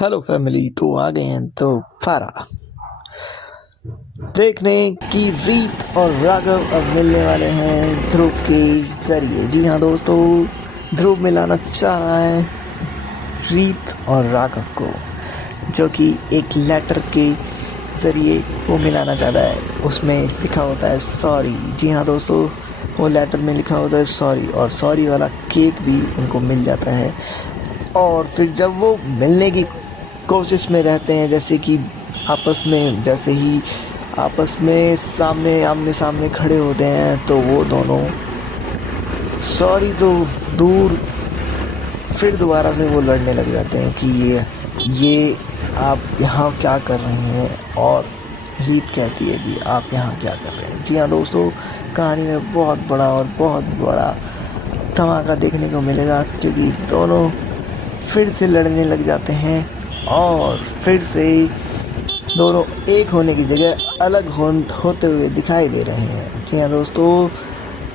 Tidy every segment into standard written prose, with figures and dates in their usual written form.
Hello family. तो आ गए हैं तो फारा देखने की रीत और राघव अब मिलने वाले हैं ध्रुव के जरिए। जी हाँ दोस्तों, ध्रुव मिलाना चाह रहा है रीत और राघव को, जो कि एक लेटर के ज़रिए वो मिलाना चाहता है। उसमें लिखा होता है सॉरी। जी हाँ दोस्तों, वो लेटर में लिखा होता है सॉरी, और सॉरी वाला केक भी उनको मिल जाता है। और फिर जब वो मिलने की कोशिश में रहते हैं, जैसे कि आपस में सामने आमने सामने खड़े होते हैं, तो वो दोनों सॉरी तो दूर, फिर दोबारा से वो लड़ने लग जाते हैं कि ये आप यहाँ क्या कर रहे हैं, और रीत कहती है कि आप यहाँ क्या कर रहे हैं। जी हाँ दोस्तों, कहानी में बहुत बड़ा धमाका देखने को मिलेगा, क्योंकि दोनों फिर से लड़ने लग जाते हैं और फिर से दोनों एक होने की जगह अलग होते हुए दिखाई दे रहे हैं। जी हाँ दोस्तों,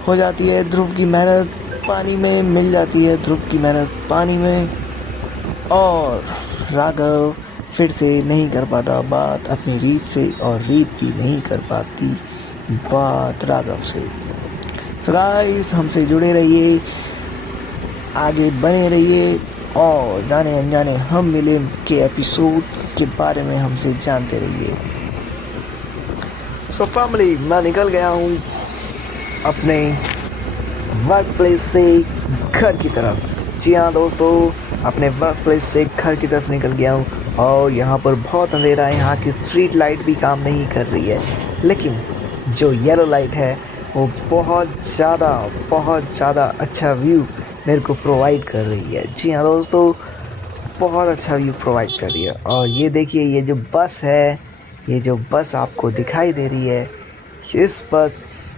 हो जाती है ध्रुव की मेहनत पानी में, मिल जाती है ध्रुव की मेहनत पानी में, और राघव फिर से नहीं कर पाता बात अपनी रीत से, और रीत भी नहीं कर पाती बात राघव से। सो गाइस, हमसे जुड़े रहिए, आगे बने रहिए, और जाने अनजाने हम मिले के एपिसोड के बारे में हमसे जानते रहिए। सो फैमिली, मैं निकल गया हूँ अपने वर्क प्लेस से घर की तरफ। जी हाँ दोस्तों, अपने वर्क प्लेस से घर की तरफ निकल गया हूँ, और यहाँ पर बहुत अंधेरा है। यहाँ की स्ट्रीट लाइट भी काम नहीं कर रही है, लेकिन जो येलो लाइट है वो बहुत ज़्यादा अच्छा व्यू मेरे को प्रोवाइड कर रही है। जी हाँ दोस्तों, बहुत अच्छा व्यू प्रोवाइड कर रही है। और ये देखिए, ये जो बस आपको दिखाई दे रही है, इस बस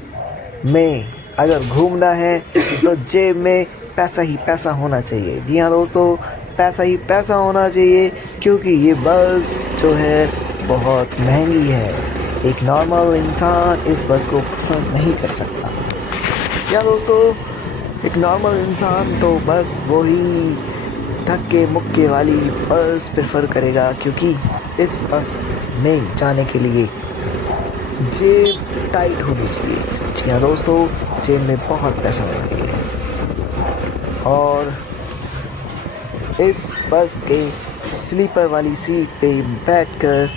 में अगर घूमना है तो जेब में पैसा ही पैसा होना चाहिए। जी हाँ दोस्तों, पैसा ही पैसा होना चाहिए, क्योंकि ये बस जो है बहुत महंगी है। एक नॉर्मल इंसान इस बस को अफोर्ड नहीं कर सकता। या दोस्तों, एक नॉर्मल इंसान तो बस वही धक्के मुक्के वाली बस प्रेफर करेगा, क्योंकि इस बस में जाने के लिए जेब टाइट होनी चाहिए। जी हाँ दोस्तों, जेब में बहुत पैसा होना चाहिए, और इस बस के स्लीपर वाली सीट पे बैठकर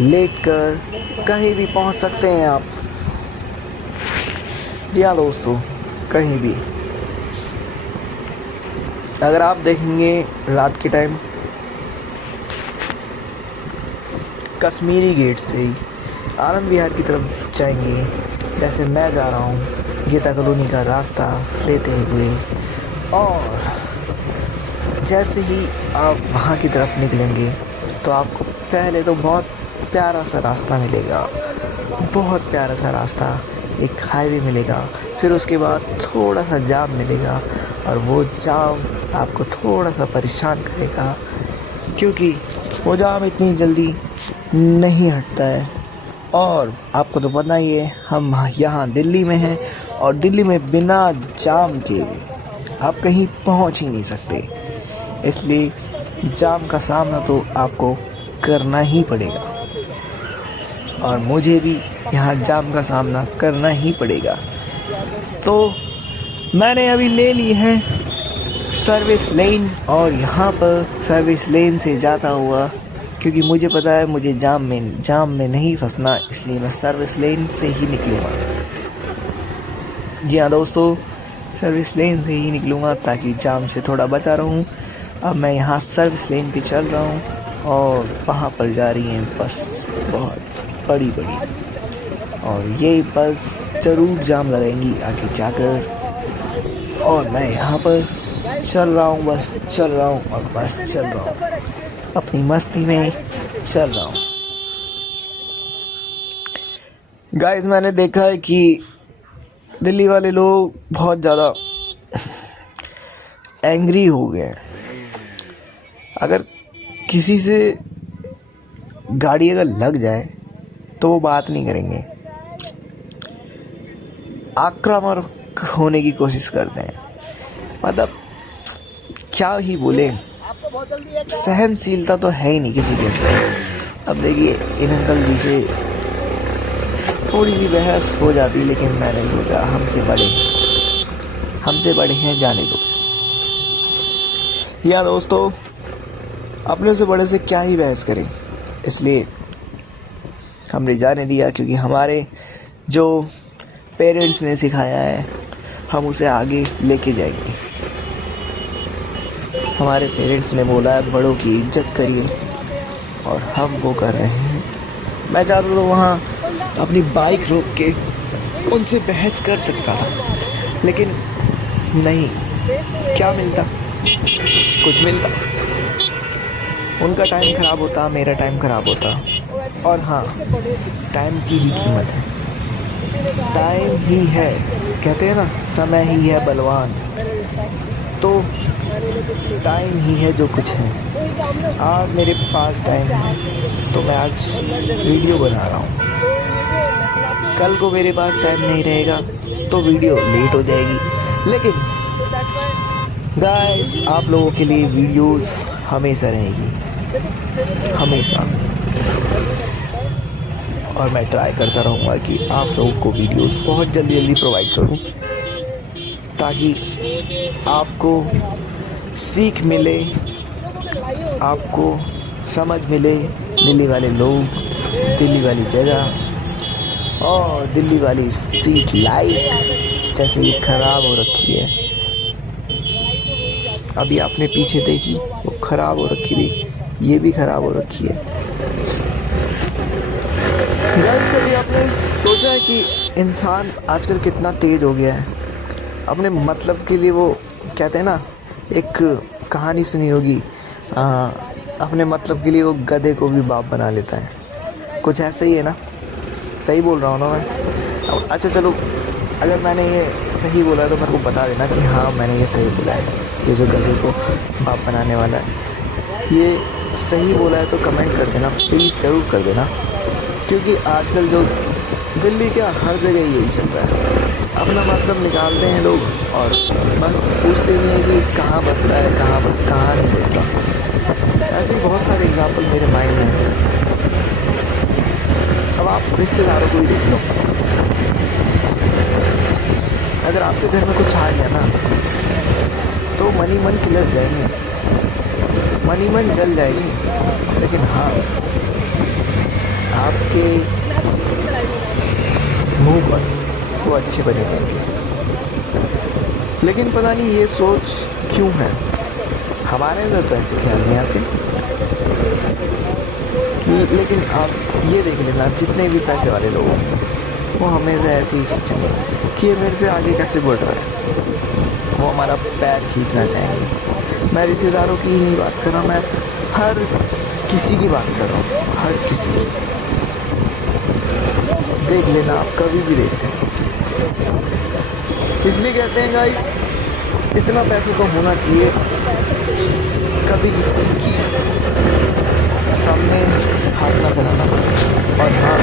लेटकर कहीं भी पहुंच सकते हैं आप। जी हाँ दोस्तों, कहीं भी। अगर आप देखेंगे रात के टाइम, कश्मीरी गेट से ही आनंद विहार की तरफ जाएंगे, जैसे मैं जा रहा हूँ गीता कॉलोनी का रास्ता लेते हुए, और जैसे ही आप वहाँ की तरफ निकलेंगे तो आपको पहले तो बहुत प्यारा सा रास्ता मिलेगा, बहुत प्यारा सा रास्ता, एक हाईवे मिलेगा। फिर उसके बाद थोड़ा सा जाम मिलेगा, और वो जाम आपको थोड़ा सा परेशान करेगा, क्योंकि वो जाम इतनी जल्दी नहीं हटता है। और आपको तो पता ही है, हम यहाँ दिल्ली में हैं, और दिल्ली में बिना जाम के आप कहीं पहुँच ही नहीं सकते। इसलिए जाम का सामना तो आपको करना ही पड़ेगा, और मुझे भी यहाँ जाम का सामना करना ही पड़ेगा। तो मैंने अभी ले ली है सर्विस लेन, और यहाँ पर सर्विस लेन से जाता हुआ, क्योंकि मुझे पता है मुझे जाम में नहीं फंसना, इसलिए मैं सर्विस लेन से ही निकलूँगा। जी हाँ दोस्तों, सर्विस लेन से ही निकलूँगा ताकि जाम से थोड़ा बचा रहूँ। अब मैं यहाँ सर्विस लेन पे चल रहा हूँ, और वहाँ पर जा रही है बस बहुत बड़ी, और ये बस ज़रूर जाम लगाएंगी आगे जाकर। और मैं यहाँ पर चल रहा हूँ, बस चल रहा हूँ, अपनी मस्ती में चल रहा हूँ। गाइस, मैंने देखा है कि दिल्ली वाले लोग बहुत ज़्यादा एंग्री हो गए हैं। अगर किसी से गाड़ी अगर लग जाए तो वो बात नहीं करेंगे, आक्रामक होने की कोशिश करते हैं। मतलब क्या ही बोले, सहनशीलता तो है ही नहीं किसी के अंदर। अब देखिए इन अंकल जी से थोड़ी सी बहस हो जाती, लेकिन मैंने सोचा हमसे बड़े हैं, जाने दो। या दोस्तों, अपने से बड़े से क्या ही बहस करें, इसलिए हमने जाने दिया, क्योंकि हमारे जो पेरेंट्स ने सिखाया है हम उसे आगे लेके जाएंगे। हमारे पेरेंट्स ने बोला है बड़ों की इज्जत करिए, और हम वो कर रहे हैं। मैं चाहता तो वहाँ अपनी बाइक रोक के उनसे बहस कर सकता था, लेकिन नहीं, क्या मिलता, कुछ मिलता। उनका टाइम ख़राब होता, मेरा टाइम ख़राब होता। और हाँ, टाइम की ही कीमत है, टाइम ही है, कहते हैं ना, समय ही है बलवान। तो टाइम ही है जो कुछ है। आज मेरे पास टाइम है तो मैं आज वीडियो बना रहा हूँ। कल को मेरे पास टाइम नहीं रहेगा तो वीडियो लेट हो जाएगी, लेकिन गाइस आप लोगों के लिए वीडियोस हमेशा रहेगी, हमेशा। और मैं ट्राई करता रहूँगा कि आप लोगों को वीडियोस बहुत जल्दी प्रोवाइड करूँ, ताकि आपको सीख मिले, आपको समझ मिले दिल्ली वाले लोग, दिल्ली वाली जगह और दिल्ली वाली स्ट्रीट लाइट जैसे ये ख़राब हो रखी है। अभी आपने पीछे देखी, वो ख़राब हो रखी थी, ये भी ख़राब हो रखी है। गाइस, कभी आपने सोचा है कि इंसान आजकल कितना तेज़ हो गया है? अपने मतलब के लिए वो कहते हैं ना, एक कहानी सुनी होगी, अपने मतलब के लिए वो गधे को भी बाप बना लेता है। कुछ ऐसे ही है ना? सही बोल रहा हूँ ना मैं? अच्छा चलो, अगर मैंने ये सही बोला तो मेरे को बता देना कि हाँ मैंने ये सही बोला है। ये जो गधे को बाप बनाने वाला है, ये सही बोला है तो कमेंट कर देना, प्लीज़ ज़रूर कर देना। क्योंकि आजकल जो दिल्ली क्या हर जगह यही चल रहा है, अपना मतलब निकालते हैं लोग और बस पूछते नहीं है कि कहाँ बस रहा है, कहाँ नहीं बस रहा। ऐसे ही बहुत सारे एग्जाम्पल मेरे माइंड में हैं। अब आप रिश्तेदारों को ही देख लो, अगर आपके घर में कुछ आ गया ना तो मन ही मन खिलस जाएंगे, मन ही मन जल जाएंगे, लेकिन हाँ आपके मुंह पर वो अच्छे बने रहेंगे। लेकिन पता नहीं ये सोच क्यों है, हमारे अंदर तो ऐसे ख्याल नहीं आते। लेकिन आप ये देख लेना, जितने भी पैसे वाले लोग होंगे वो हमेशा ऐसे ही सोचेंगे कि ये मेरे से आगे कैसे बढ़ रहा है, वो हमारा पैर खींचना चाहेंगे। मैं रिश्तेदारों की ही नहीं बात कर रहा, मैं हर किसी की बात कर रहा हूँ, हर किसी की। देख लेना, आप कभी भी देख लेना। इसलिए कहते हैं गाइस, इतना पैसा तो होना चाहिए कभी किसी की सामने हाथ ना फैलाना पड़े। और हाँ,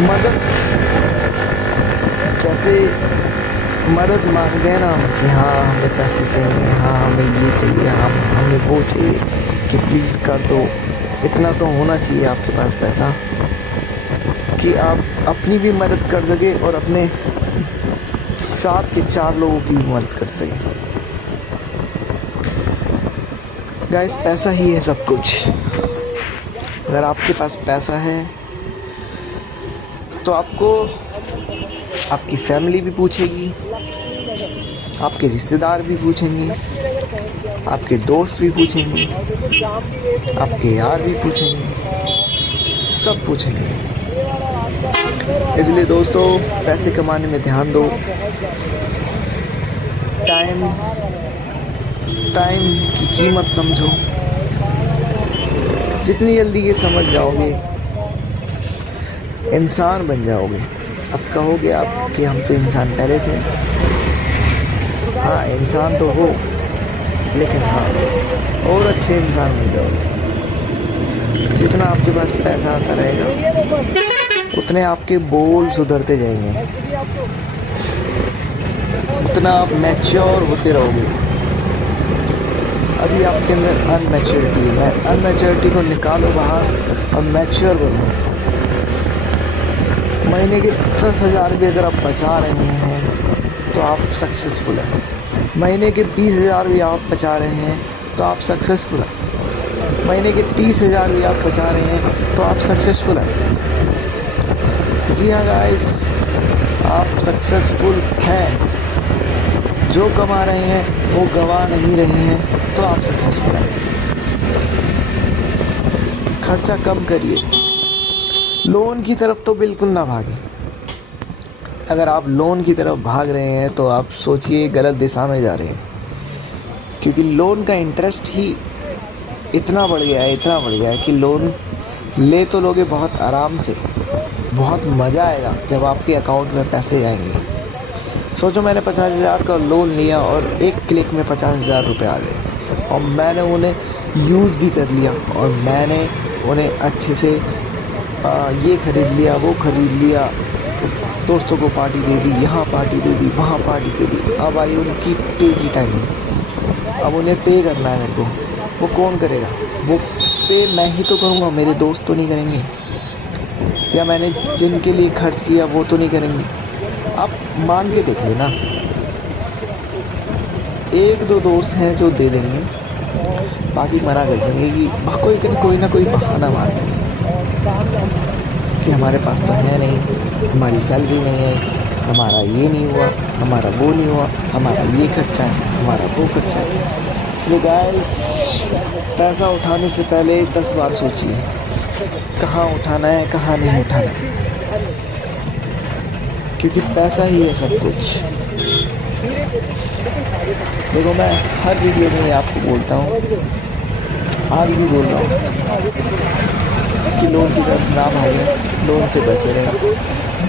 मदद, जैसे मदद मांग गए ना कि हाँ हमें पैसे चाहिए, हाँ हमें ये चाहिए, हमें वो चाहिए, कि प्लीज़ कर दो। इतना तो होना चाहिए आपके पास पैसा कि आप अपनी भी मदद कर सके और अपने साथ के 4 लोगों की भी मदद कर सके। गाइस, पैसा ही है सब कुछ। अगर आपके पास पैसा है तो आपको आपकी फैमिली भी पूछेगी, आपके रिश्तेदार भी पूछेंगे, आपके दोस्त भी पूछेंगे, आपके यार भी पूछेंगे, सब पूछेंगे। इसलिए दोस्तों, पैसे कमाने में ध्यान दो। टाइम की कीमत समझो। जितनी जल्दी ये समझ जाओगे, इंसान बन जाओगे। अब कहोगे आप कि हम तो इंसान पहले से हैं। हाँ, इंसान तो हो, लेकिन हाँ और अच्छे इंसान बन जाओगे। जितना आपके पास पैसा आता रहेगा उतने आपके बोल सुधरते जाएंगे, उतना आप मैच्योर होते रहोगे। अभी आपके अंदर अनमैच्योरिटी है। मैं अनमैच्योरिटी को निकालो बाहर और मैच्योर बनो। महीने के 10,000 भी अगर आप बचा रहे हैं तो आप सक्सेसफुल हैं। महीने के 20,000 भी आप बचा रहे हैं तो आप सक्सेसफुल हैं। महीने के 30,000 भी आप बचा रहे हैं तो आप सक्सेसफुल हैं। जी हाँ गाइस, आप सक्सेसफुल हैं। जो कमा रहे हैं वो गवा नहीं रहे हैं तो आप सक्सेसफुल हैं। खर्चा कम करिए। लोन की तरफ तो बिल्कुल ना भागें। अगर आप लोन की तरफ भाग रहे हैं तो आप सोचिए गलत दिशा में जा रहे हैं, क्योंकि लोन का इंटरेस्ट ही इतना बढ़ गया है कि लोन ले तो लोगे बहुत आराम से, बहुत मज़ा आएगा जब आपके अकाउंट में पैसे आएंगे। सोचो मैंने 50,000 का लोन लिया और एक क्लिक में 50,000 रुपये आ गए और मैंने उन्हें यूज़ भी कर लिया और मैंने उन्हें अच्छे से ये ख़रीद लिया, वो ख़रीद लिया, दोस्तों को पार्टी दे दी, यहाँ पार्टी दे दी, वहाँ पार्टी दे दी। अब आई उनकी पे की टाइमिंग। अब उन्हें पे करना है मेरे को। वो कौन करेगा? वो पे मैं ही तो करूँगा, मेरे दोस्त तो नहीं करेंगे, या मैंने जिनके लिए खर्च किया वो तो नहीं करेंगे। आप मांग के देख लेना, 1-2 दोस्त हैं जो दे देंगे, बाकी मना कर देंगे कि कोई ना कोई बहाना मार देंगे कि हमारे पास तो है नहीं, हमारी सैलरी नहीं है, हमारा ये नहीं हुआ, हमारा वो नहीं हुआ, हमारा ये खर्चा है, हमारा वो खर्चा है। इसलिए गाइस, पैसा उठाने से पहले 10 बार सोचिए कहाँ उठाना है, कहाँ नहीं उठाना है, क्योंकि पैसा ही है सब कुछ। देखो मैं हर वीडियो में आपको बोलता हूँ, आज भी बोल रहा हूँ कि लोन की तरफ ना भागें, लोन से बचे रहें।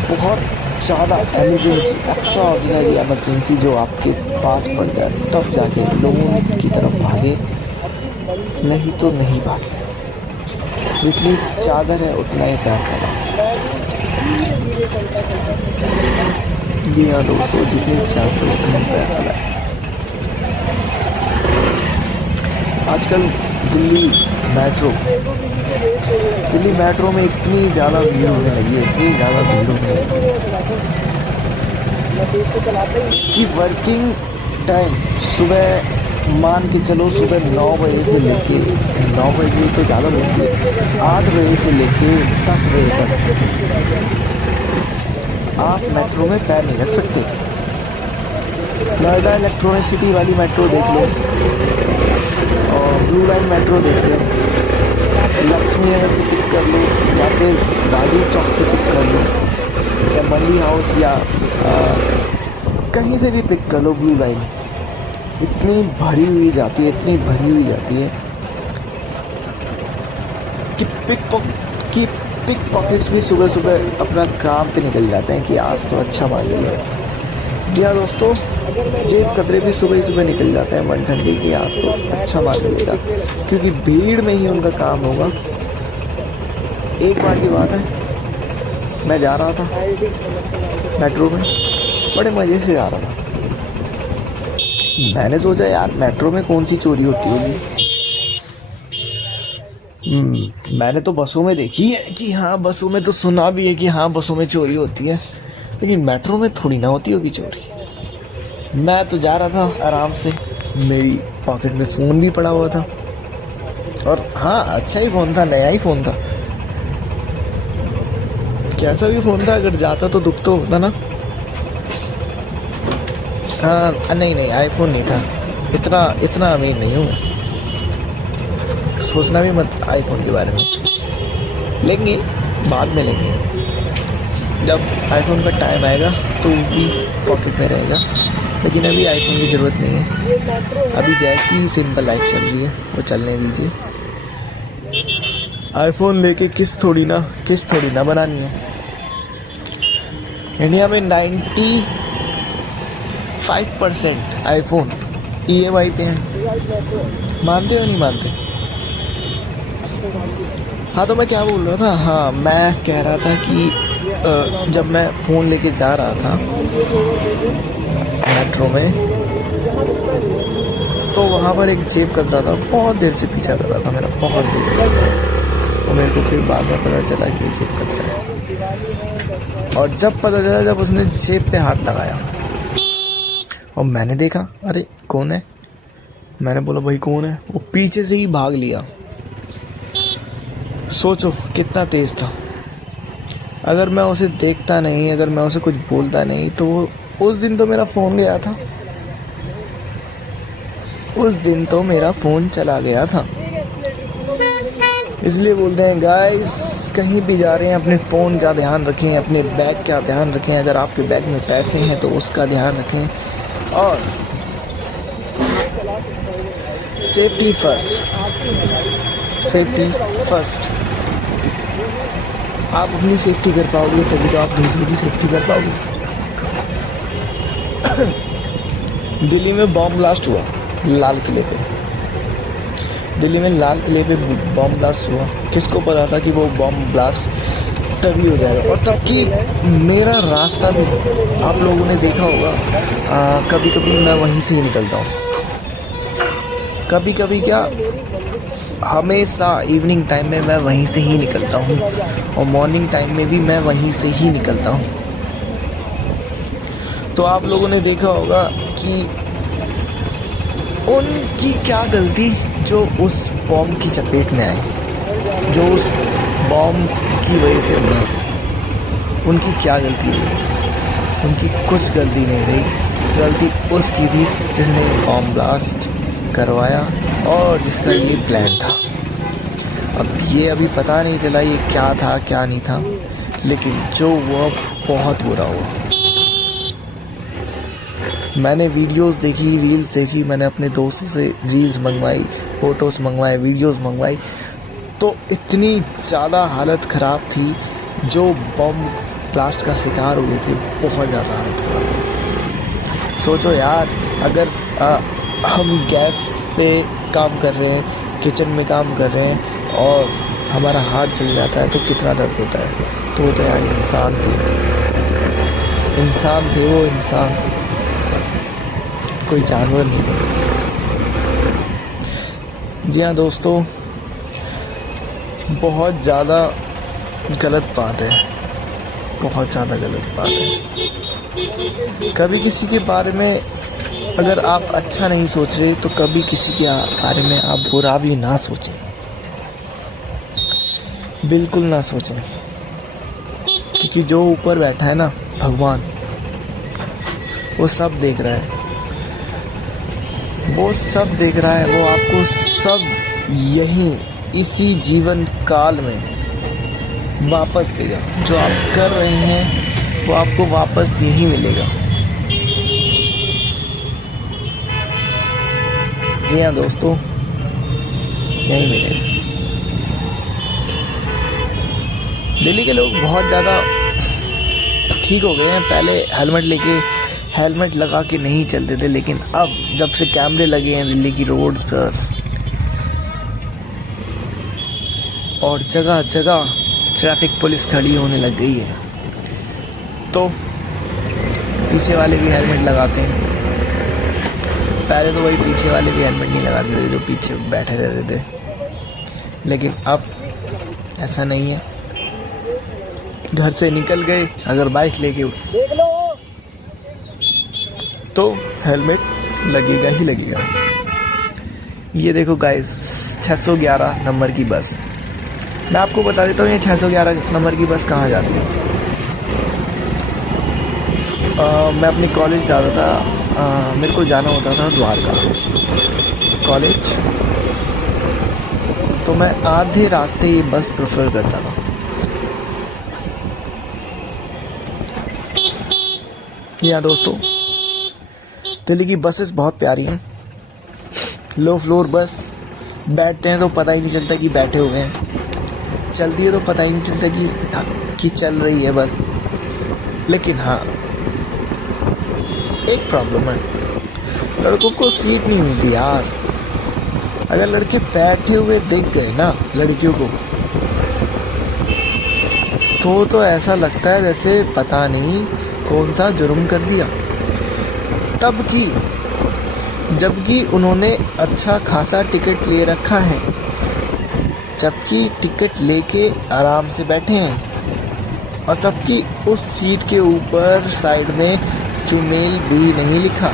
बहुत ज़्यादा एमरजेंसी, एक्स्ट्रा ऑर्डिनरी एमरजेंसी जो आपके पास पड़ जाए तब जाके लोन की तरफ भागे, नहीं तो नहीं भागे। जितनी चादर है उतना ही पैर फैलाओ। जी हाँ दोस्तों, जितनी चादर है उतना ही पैर फैलाओ। आजकल दिल्ली मेट्रो में इतनी ज़्यादा भीड़ होने लगी है, इतनी ज़्यादा भीड़ होने लगी है कि वर्किंग टाइम सुबह, मान के चलो सुबह 9 बजे से लेके 9 बजे तो ज़्यादा होती है, 8 बजे से लेके 10 बजे तक आप मेट्रो में पैर नहीं रख सकते। नोएडा इलेक्ट्रॉनिक सिटी वाली मेट्रो देख लो और ब्लू लाइन मेट्रो देख लो, लक्ष्मी नगर से पिक कर लो या फिर राजीव चौक से पिक कर लो या मंडी हाउस या कहीं से भी पिक कर लो। ब्लू लाइन इतनी भरी हुई जाती है कि पिक पॉकेट्स भी सुबह सुबह अपना काम पे निकल जाते हैं कि आज तो अच्छा माल लिया। जी हाँ दोस्तों, जेब कतरे भी सुबह ही सुबह निकल जाते हैं मन ठंडी कि आज तो अच्छा माल मिलेगा, क्योंकि भीड़ में ही उनका काम होगा। एक बार की बात है, मैं जा रहा था मेट्रो में, बड़े मज़े से जा रहा था। मैंने सोचा यार मेट्रो में कौन सी चोरी होती होगी। मैंने तो बसों में देखी है कि हाँ, बसों में तो सुना भी है कि हाँ बसों में चोरी होती है, लेकिन मेट्रो में थोड़ी ना होती होगी चोरी। मैं तो जा रहा था आराम से, मेरी पॉकेट में फ़ोन भी पड़ा हुआ था और हाँ अच्छा ही फ़ोन था, नया ही फ़ोन था। कैसा भी फ़ोन था, अगर जाता तो दुख तो होता ना। हाँ नहीं आईफोन नहीं था, इतना अमीर नहीं हूँ मैं, सोचना भी मत आईफोन के बारे में। लेंगे बाद में लेंगे, जब आईफोन का टाइम आएगा तो भी पॉकेट में रहेगा, लेकिन अभी आईफोन की ज़रूरत नहीं है। अभी जैसी ही सिंपल लाइफ चल रही है वो चलने दीजिए। आईफोन लेके किस्त थोड़ी ना बनानी है। इंडिया में 95% आईफोन EMI पे हैं। मानते हो नहीं मानते? हाँ तो मैं क्या बोल रहा था, हाँ मैं कह रहा था कि जब मैं फ़ोन लेके जा रहा था मेट्रो में तो वहाँ पर एक जेब कतरा था, बहुत देर से पीछा कर रहा था मेरा, बहुत देर से। और मेरे को फिर बाद में पता चला कि ये जेब कतरा है। और जब पता चला, जब उसने जेब पे हाथ लगाया और मैंने देखा, अरे कौन है, मैंने बोला भाई कौन है, वो पीछे से ही भाग लिया। सोचो कितना तेज़ था। अगर मैं उसे देखता नहीं, अगर मैं उसे कुछ बोलता नहीं, तो उस दिन तो मेरा फ़ोन गया था, उस दिन तो मेरा फ़ोन चला गया था। इसलिए बोलते हैं गाइस, कहीं भी जा रहे हैं अपने फ़ोन का ध्यान रखें, अपने बैग का ध्यान रखें। अगर आपके बैग में पैसे हैं तो उसका ध्यान रखें, और सेफ्टी फर्स्ट, सेफ्टी फर्स्ट। आप अपनी सेफ्टी कर पाओगे तभी तो आप दूसरों की सेफ्टी कर पाओगे। दिल्ली में बॉम्ब ब्लास्ट हुआ, लाल किले पे। दिल्ली में लाल किले पे बॉम्ब ब्लास्ट हुआ। किसको पता था कि वो बॉम्ब ब्लास्ट तभी हो जाएगा, और तब कि मेरा रास्ता भी आप लोगों ने देखा होगा। कभी कभी मैं वहीं से ही निकलता हूँ, कभी कभी क्या, हमेशा इवनिंग टाइम में मैं वहीं से ही निकलता हूँ, और मॉर्निंग टाइम में भी मैं वहीं से ही निकलता हूँ। तो आप लोगों ने देखा होगा कि उनकी क्या गलती जो उस बॉम्ब की चपेट में आए, जो उस बॉम्ब की वजह से मर, उनकी क्या गलती रही? उनकी कुछ गलती नहीं रही। गलती उसकी थी जिसने बॉम्ब ब्लास्ट करवाया और जिसका ये प्लान था। अब ये अभी पता नहीं चला ये क्या था क्या नहीं था, लेकिन जो हुआ बहुत बुरा हुआ। मैंने वीडियोस देखी, रील्स देखी, मैंने अपने दोस्तों से रील्स मंगवाई, फ़ोटोज़ मंगवाए, वीडियोस मंगवाई, तो इतनी ज़्यादा हालत ख़राब थी। जो बॉम्ब ब्लास्ट का शिकार हुए थे, बहुत ज़्यादा हालत ख़राब। सोचो यार, अगर हम गैस पे काम कर रहे हैं, किचन में काम कर रहे हैं और हमारा हाथ जल जाता है तो कितना दर्द होता है। तो वो तो यार इंसान थे, इंसान थे वो, इंसान, कोई जानवर नहीं थे। जी हाँ दोस्तों, बहुत ज़्यादा गलत बात है, बहुत ज़्यादा गलत बात है। कभी किसी के बारे में अगर आप अच्छा नहीं सोच रहे, तो कभी किसी के बारे में आप बुरा भी ना सोचें, बिल्कुल ना सोचें, क्योंकि जो ऊपर बैठा है ना, भगवान, वो सब देख रहा है, वो सब देख रहा है। वो आपको सब यहीं इसी जीवन काल में वापस देगा। जो आप कर रहे हैं वो आपको वापस यही मिलेगा। जी हाँ दोस्तों, यही मिलेगा। दिल्ली के लोग बहुत ज़्यादा ठीक हो गए हैं। पहले हेलमेट लगा के नहीं चलते थे, लेकिन अब जब से कैमरे लगे हैं दिल्ली की रोड्स पर और जगह जगह ट्रैफिक पुलिस खड़ी होने लग गई है, तो पीछे वाले भी हेलमेट लगाते हैं। पहले तो वही पीछे वाले भी हेलमेट नहीं लगाते थे जो पीछे बैठे रहते थे, लेकिन अब ऐसा नहीं है। घर से निकल गए, अगर बाइक लेके तो हेलमेट लगेगा ही लगेगा। ये देखो गाइस, 611 नंबर की बस। मैं आपको बता देता हूँ ये 611 नंबर की बस कहाँ जाती है। मैं अपने कॉलेज जाता था, मेरे को जाना होता था द्वारका कॉलेज, तो मैं आधे रास्ते ये बस प्रेफर करता था। यहाँ दोस्तों, दिल्ली की बसेस बहुत प्यारी हैं। लो फ्लोर बस, बैठते हैं तो पता ही नहीं चलता कि बैठे हुए हैं, चलती है तो पता ही नहीं चलता कि चल रही है बस। लेकिन हाँ, एक प्रॉब्लम है, लड़कों को सीट नहीं मिलती यार। अगर लड़के बैठे हुए देख गए ना लड़कियों को, तो ऐसा लगता है जैसे पता नहीं कौन सा जुर्म कर दिया। तब की जबकि उन्होंने अच्छा खासा टिकट ले रखा है, जबकि टिकट लेके आराम से बैठे हैं, और तबकि उस सीट के ऊपर साइड में फीमेल भी नहीं लिखा,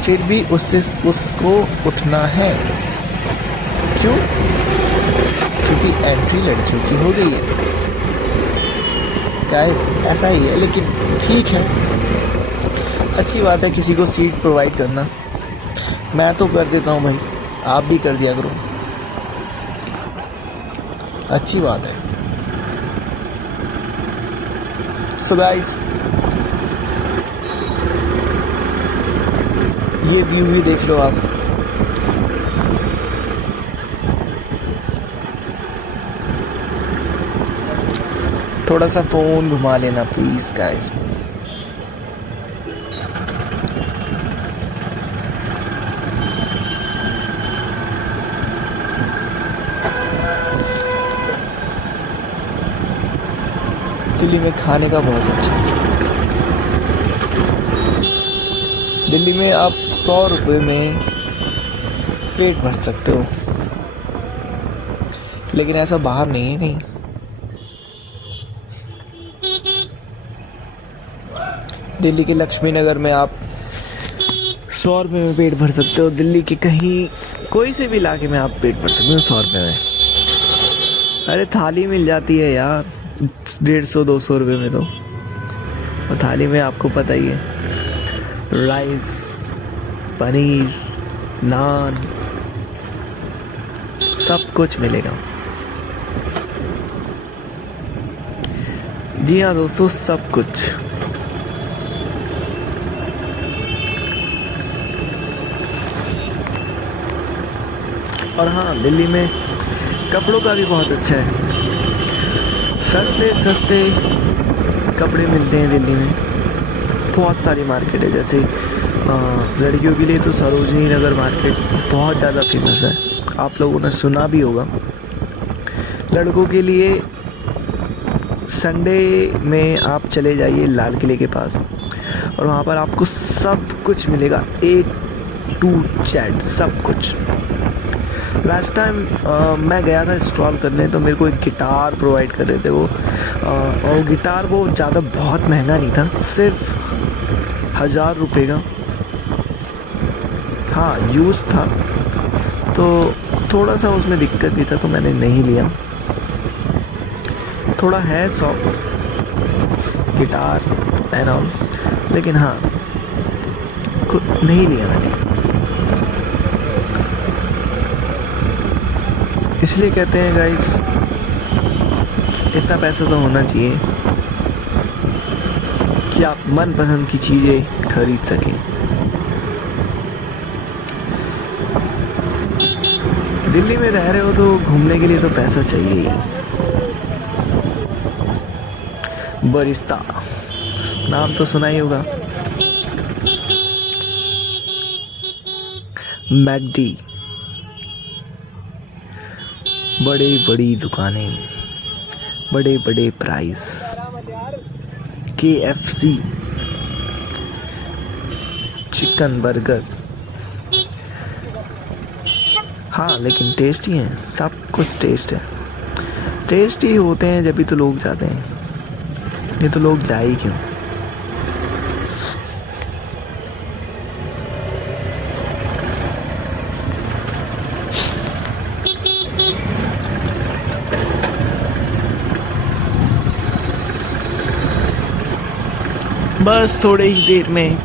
फिर भी उसको उठना है। क्यों? क्योंकि एंट्री लड़कियों की हो गई है। गाइस, ऐसा ही है, लेकिन ठीक है, अच्छी बात है किसी को सीट प्रोवाइड करना। मैं तो कर देता हूँ भाई, आप भी कर दिया करो, अच्छी बात है। सो गाइस, ये व्यू भी देख लो आप। थोड़ा सा फोन घुमा लेना प्लीज गाइस। दिल्ली में खाने का बहुत अच्छा है। दिल्ली में आप 100 रुपये में पेट भर सकते हो, लेकिन ऐसा बाहर नहीं है कहीं। दिल्ली के लक्ष्मी नगर में आप 100 रुपये में पेट भर सकते हो। दिल्ली के कहीं कोई से भी इलाके में आप पेट भर सकते हो 100 रुपये में। अरे थाली मिल जाती है यार 150-200 रुपये में तो। और थाली में आपको पता ही है, राइस, पनीर, नान, सब कुछ मिलेगा। जी हाँ दोस्तों, सब कुछ। और हाँ, दिल्ली में कपड़ों का भी बहुत अच्छा है। सस्ते सस्ते कपड़े मिलते हैं दिल्ली में। बहुत सारी मार्केट है, जैसे लड़कियों के लिए तो सरोजनी नगर मार्केट बहुत ज़्यादा फेमस है, आप लोगों ने सुना भी होगा। लड़कों के लिए संडे में आप चले जाइए लाल किले के पास, और वहाँ पर आपको सब कुछ मिलेगा, A to Z सब कुछ। लास्ट टाइम मैं गया था स्क्रॉल करने, तो मेरे को एक गिटार प्रोवाइड कर रहे थे वो, और गिटार वो ज़्यादा बहुत महंगा नहीं था, सिर्फ 1000 रुपये का। हाँ, यूज़ था, तो थोड़ा सा उसमें दिक्कत भी था, तो मैंने नहीं लिया। थोड़ा है शौक गिटार एंड ऑल, लेकिन हाँ नहीं लिया मैंने। इसलिए कहते हैं गाइस, इतना पैसा तो होना चाहिए कि आप मनपसंद की चीज़ें खरीद सकें। दिल्ली में रह रहे हो तो घूमने के लिए तो पैसा चाहिए ही। बरिस्ता नाम तो सुना ही होगा। मैकडी, बड़ी बड़ी दुकानें, बड़े बड़े प्राइस। KFC, चिकन बर्गर, हाँ लेकिन टेस्टी हैं, सब कुछ टेस्ट है। टेस्टी होते हैं जब भी तो लोग जाते हैं, नहीं तो लोग जाए ही क्यों। बस थोड़े ही देर में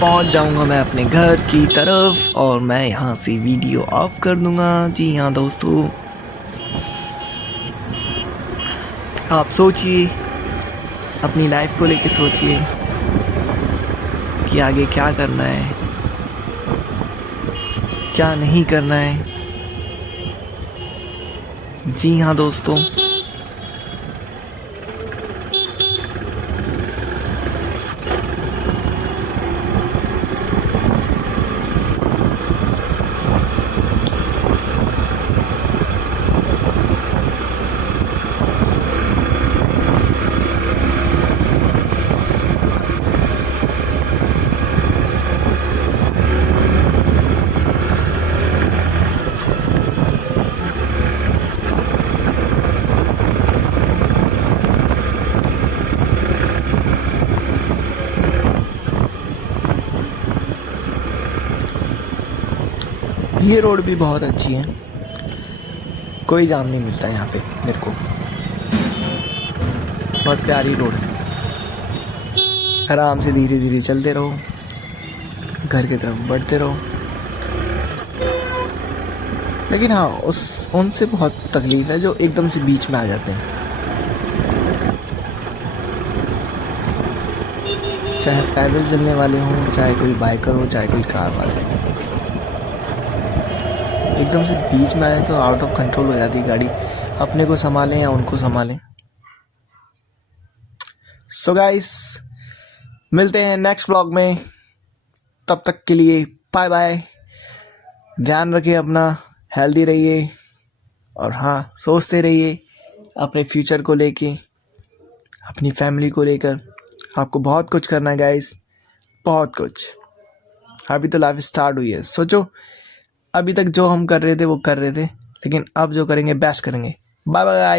पहुंच जाऊंगा मैं अपने घर की तरफ, और मैं यहाँ से वीडियो ऑफ कर दूंगा। जी हाँ दोस्तों, आप सोचिए, अपनी लाइफ को लेके सोचिए कि आगे क्या करना है, क्या नहीं करना है। जी हाँ दोस्तों, ये रोड भी बहुत अच्छी है, कोई जाम नहीं मिलता यहाँ पे मेरे को। बहुत प्यारी रोड है, आराम से धीरे धीरे चलते रहो, घर की तरफ बढ़ते रहो। लेकिन हाँ, उनसे बहुत तकलीफ है जो एकदम से बीच में आ जाते हैं, चाहे पैदल चलने वाले हों, चाहे कोई बाइकर हो, चाहे कोई कार वाले हो। एकदम से बीच में आए तो आउट ऑफ कंट्रोल हो जाती है गाड़ी, अपने को संभालें या उनको संभालें। सो गाइस, मिलते हैं नेक्स्ट व्लॉग में, तब तक के लिए बाय बाय। ध्यान रखिए अपना, हेल्दी रहिए, और हाँ, सोचते रहिए अपने फ्यूचर को लेके, अपनी फैमिली को लेकर। आपको बहुत कुछ करना है गाइस, बहुत कुछ। अभी तो लाइफ स्टार्ट हुई है, सोचो अभी तक जो हम कर रहे थे वो कर रहे थे, लेकिन अब जो करेंगे बेस्ट करेंगे। Bye bye.